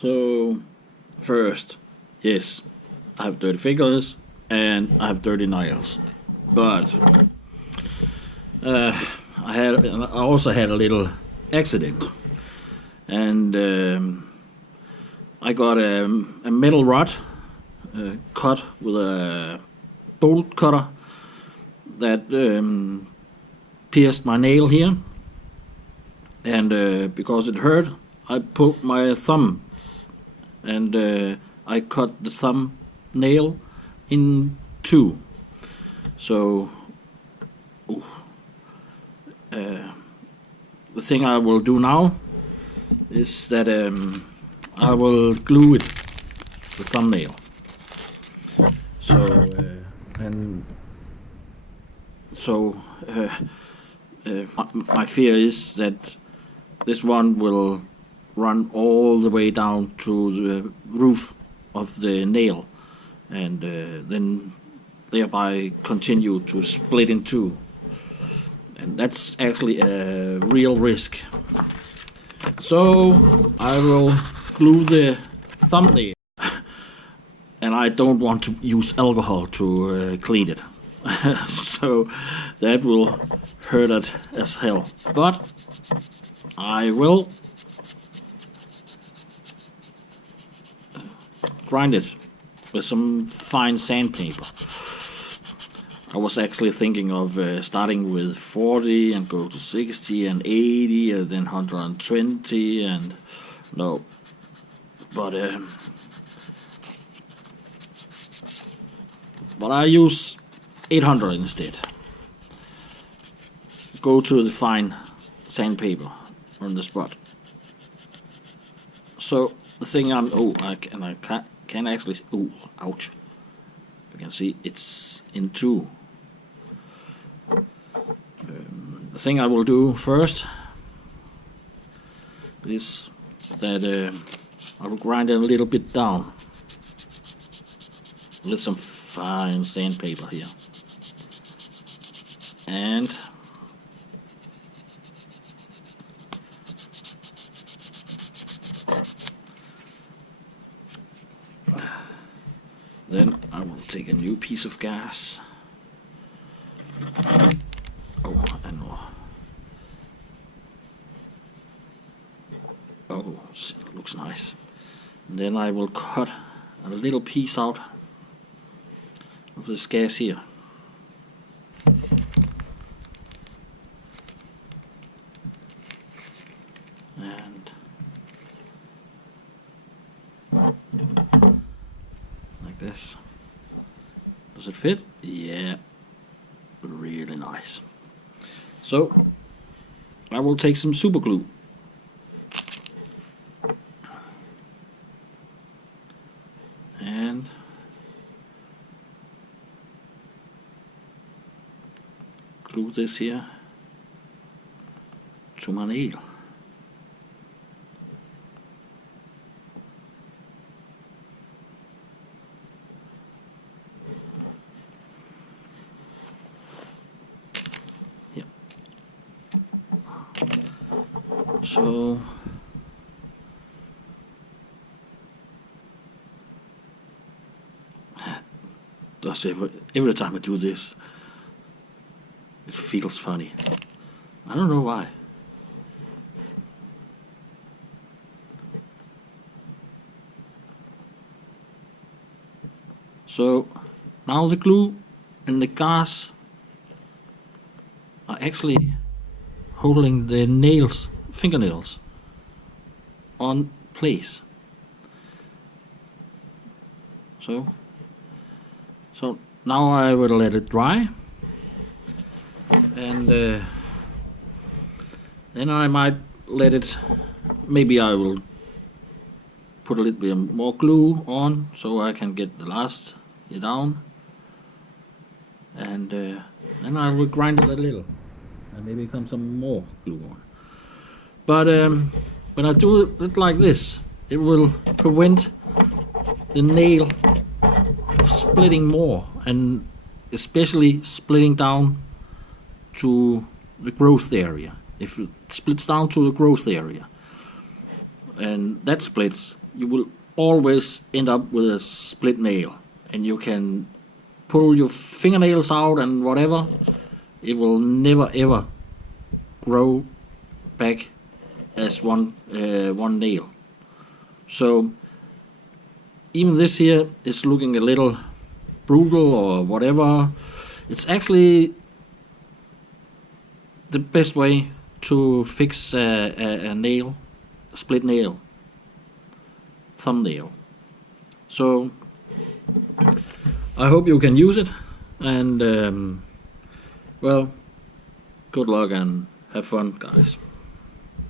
So, first, yes, I have dirty fingers and I have dirty nails, but I also had a little accident, and I got a metal rod cut with a bolt cutter that pierced my nail here, and because it hurt, I pulled my thumb, and I cut the thumb nail in two. So the thing I will do now is that I will glue it, the thumbnail. So my fear is that this one will run all the way down to the roof of the nail, and then thereby continue to split in two. And that's actually a real risk. So I will glue the thumbnail, and I don't want to use alcohol to clean it. So that will hurt it as hell. But I will grind it with some fine sandpaper. I was actually thinking of starting with 40 and go to 60 and 80 and then 120 and no, but I use 800 instead. Go to the fine sandpaper on the spot. So the thing I can actually, ouch, you can see it's in two. The thing I will do first is that I will grind it a little bit down with some fine sandpaper here, and then I will take a new piece of gas. Oh, and more. Oh, it looks nice. And then I will cut a little piece out of this gas here. And like this. Does it fit? Yeah, really nice. So I will take some super glue and glue this here to my nail. Yep. So every time I do this, it feels funny. I don't know why. So now the glue and the gas are actually holding the fingernails on place. So now I will let it dry, and then I might let it, maybe I will put a little bit more glue on so I can get the last here down, and then I will grind it a little and maybe come some more glue on. But when I do it like this, it will prevent the nail splitting more, and especially splitting down to the growth area. If it splits down to the growth area, and that splits, you will always end up with a split nail, and you can pull your fingernails out and whatever, it will never ever grow back as one nail. So even this here is looking a little brutal or whatever, it's actually the best way to fix a nail, a split nail, thumbnail. So I hope you can use it, and well, good luck and have fun, guys.